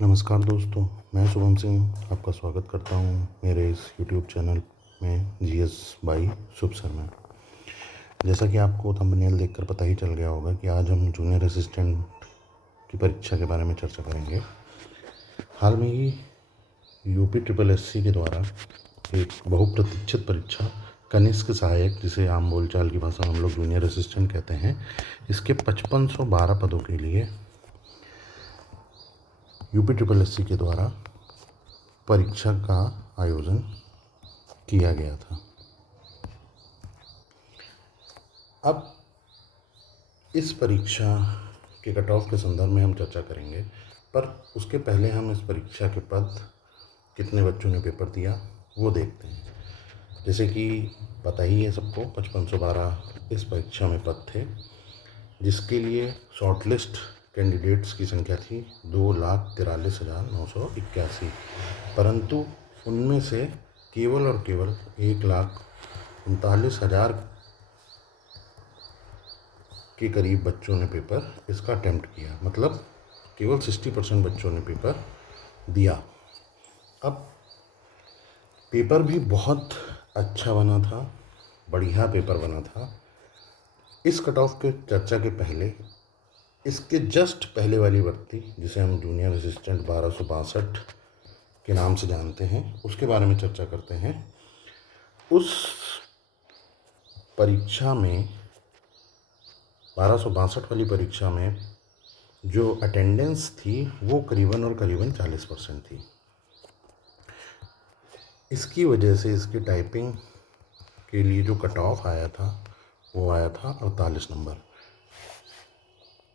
नमस्कार दोस्तों, मैं शुभम सिंह आपका स्वागत करता हूं मेरे इस यूट्यूब चैनल में जीएस बाई शुभ सर में। जैसा कि आपको थंबनेल देखकर पता ही चल गया होगा कि आज हम जूनियर असिस्टेंट की परीक्षा के बारे में चर्चा करेंगे। हाल में ही यूपी ट्रिपल एससी के द्वारा एक बहुप्रतीक्षित परीक्षा कनिष्क सहायक, जिसे आम बोलचाल की भाषा में हम लोग जूनियर असिस्टेंट कहते हैं, इसके 5512 पदों के लिए यूपी ट्रिपल एससी के द्वारा परीक्षा का आयोजन किया गया था। अब इस परीक्षा के कट ऑफ के संदर्भ में हम चर्चा करेंगे, पर उसके पहले हम इस परीक्षा के पद, कितने बच्चों ने पेपर दिया, वो देखते हैं। जैसे कि पता ही है सबको, 5512 इस परीक्षा में पद थे, जिसके लिए शॉर्टलिस्ट कैंडिडेट्स की संख्या थी 2,43,981, परंतु उनमें से केवल और केवल 1,39,000 के करीब बच्चों ने पेपर इसका अटैम्प्ट किया, मतलब केवल 60% बच्चों ने पेपर दिया। अब पेपर भी बहुत अच्छा बना था, बढ़िया पेपर बना था। इस कट ऑफ के चर्चा के पहले, इसके जस्ट पहले वाली भर्ती, जिसे हम जूनियर असिस्टेंट 1262 के नाम से जानते हैं, उसके बारे में चर्चा करते हैं। उस परीक्षा में 1262 वाली परीक्षा में जो अटेंडेंस थी वो करीबन और करीबन 40% थी। इसकी वजह से इसकी टाइपिंग के लिए जो कट ऑफ आया था वो आया था 48 नंबर।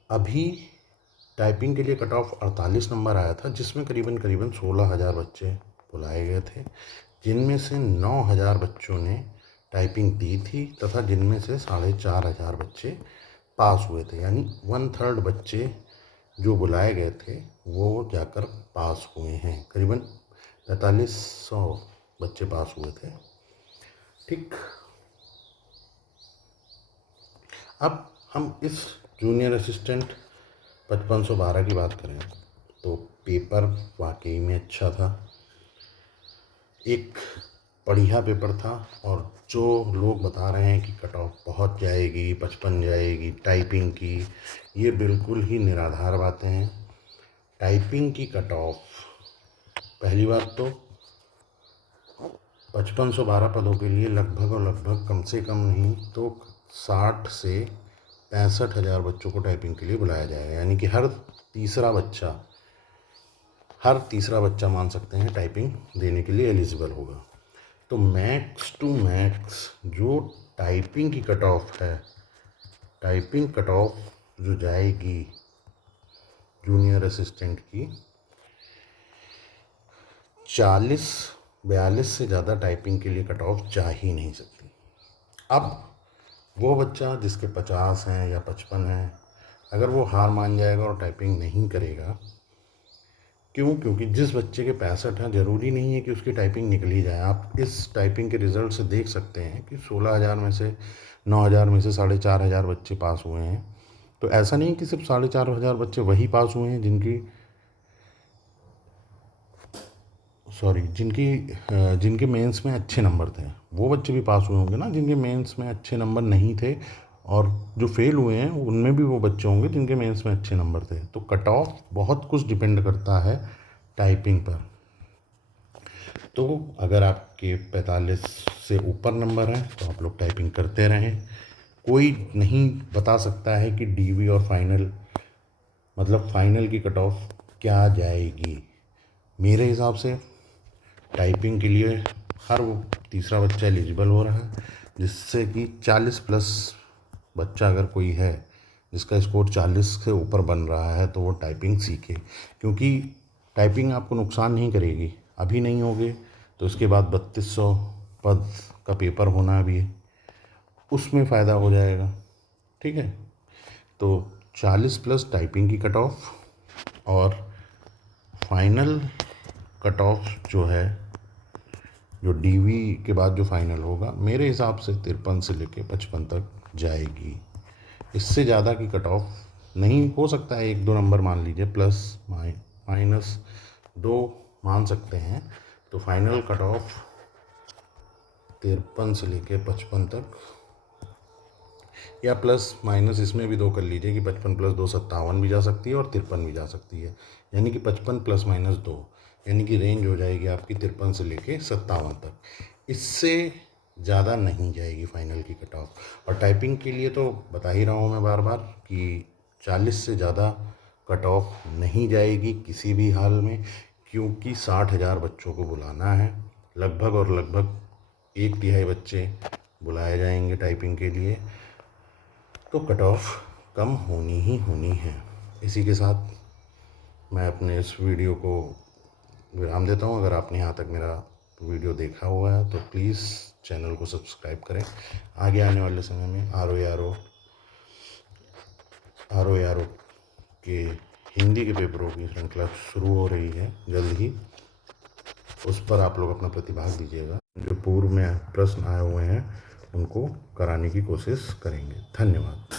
अभी टाइपिंग के लिए कट ऑफ 48 नंबर आया था, जिसमें करीबन 16,000 बच्चे बुलाए गए थे, जिनमें से 9,000 बच्चों ने टाइपिंग दी थी तथा जिनमें से 4,500 बच्चे पास हुए थे। यानी 1/3 बच्चे जो बुलाए गए थे वो जाकर पास हुए हैं। करीबन 4500 बच्चे पास हुए थे। ठीक, अब हम इस जूनियर असिस्टेंट 5512 की बात करें तो पेपर वाकई में अच्छा था, एक बढ़िया पेपर था। और जो लोग बता रहे हैं कि कट ऑफ बहुत जाएगी, 55 जाएगी टाइपिंग की, ये बिल्कुल ही निराधार बातें हैं। टाइपिंग की कट ऑफ, पहली बात तो 5512 पदों के लिए लगभग और लगभग कम से कम नहीं तो 60 से 65,000 बच्चों को टाइपिंग के लिए बुलाया जाएगा। यानी कि हर तीसरा बच्चा मान सकते हैं टाइपिंग देने के लिए एलिजिबल होगा। तो मैक्स टू मैक्स जो टाइपिंग की कट ऑफ है, टाइपिंग कट ऑफ जो जाएगी जूनियर असिस्टेंट की, 40-42 से ज़्यादा टाइपिंग के लिए कट ऑफ जा ही नहीं सकती। अब वो बच्चा जिसके 50 हैं या 55 हैं, अगर वो हार मान जाएगा और टाइपिंग नहीं करेगा, क्योंकि जिस बच्चे के 65 हैं, ज़रूरी नहीं है कि उसकी टाइपिंग निकल ही जाए। आप इस टाइपिंग के रिज़ल्ट से देख सकते हैं कि 16,000 में से 9,000 में से 4,500 बच्चे पास हुए हैं। तो ऐसा नहीं कि सिर्फ 4,500 बच्चे वही पास हुए हैं जिनके मेंस में अच्छे नंबर थे। वो बच्चे भी पास हुए होंगे ना जिनके मेंस में अच्छे नंबर नहीं थे, और जो फेल हुए हैं उनमें भी वो बच्चे होंगे जिनके मेंस में अच्छे नंबर थे। तो कट ऑफ बहुत कुछ डिपेंड करता है टाइपिंग पर। तो अगर आपके 45 से ऊपर नंबर हैं तो आप लोग टाइपिंग करते रहें। कोई नहीं बता सकता है कि डीवी और फाइनल, मतलब फाइनल की कट ऑफ क्या जाएगी। मेरे हिसाब से टाइपिंग के लिए हर वो तीसरा बच्चा एलिजिबल हो रहा है, जिससे कि 40+ बच्चा अगर कोई है जिसका स्कोर 40 से ऊपर बन रहा है तो वो टाइपिंग सीखे, क्योंकि टाइपिंग आपको नुकसान नहीं करेगी। अभी नहीं होगे तो उसके बाद 3200 पद का पेपर होना भी है, उसमें फ़ायदा हो जाएगा। ठीक है, तो 40+ टाइपिंग की कट ऑफ और फाइनल कट ऑफ जो है, जो डीवी के बाद जो फाइनल होगा, मेरे हिसाब से 53 से लेके 55 तक जाएगी। इससे ज़्यादा की कट ऑफ नहीं हो सकता है, 1-2 नंबर मान लीजिए प्लस -2 मान सकते हैं। तो फाइनल कट ऑफ 53 से लेके 55 तक, या प्लस माइनस इसमें भी 2 कर लीजिए कि 55 + 2 57 भी जा सकती है और 53 भी जा सकती है, यानी कि 55 ± 2, यानी कि रेंज हो जाएगी आपकी 53 से लेके 57 तक। इससे ज़्यादा नहीं जाएगी फाइनल की कट ऑफ। और टाइपिंग के लिए तो बता ही रहा हूँ मैं बार बार कि 40 से ज़्यादा कट ऑफ नहीं जाएगी किसी भी हाल में, क्योंकि 60,000 बच्चों को बुलाना है लगभग, और लगभग 1/3 बच्चे बुलाए जाएंगे टाइपिंग के लिए, तो कट ऑफ कम होनी ही होनी है। इसी के साथ मैं अपने इस वीडियो को विराम देता हूँ। अगर आपने यहाँ तक मेरा वीडियो देखा हुआ है तो प्लीज़ चैनल को सब्सक्राइब करें। आगे आने वाले समय में आर ओ के हिंदी के पेपरों की श्रृंखला शुरू हो रही है जल्द ही, उस पर आप लोग अपना प्रतिभाग दीजिएगा। जो पूर्व में प्रश्न आए हुए हैं उनको कराने की कोशिश करेंगे। धन्यवाद।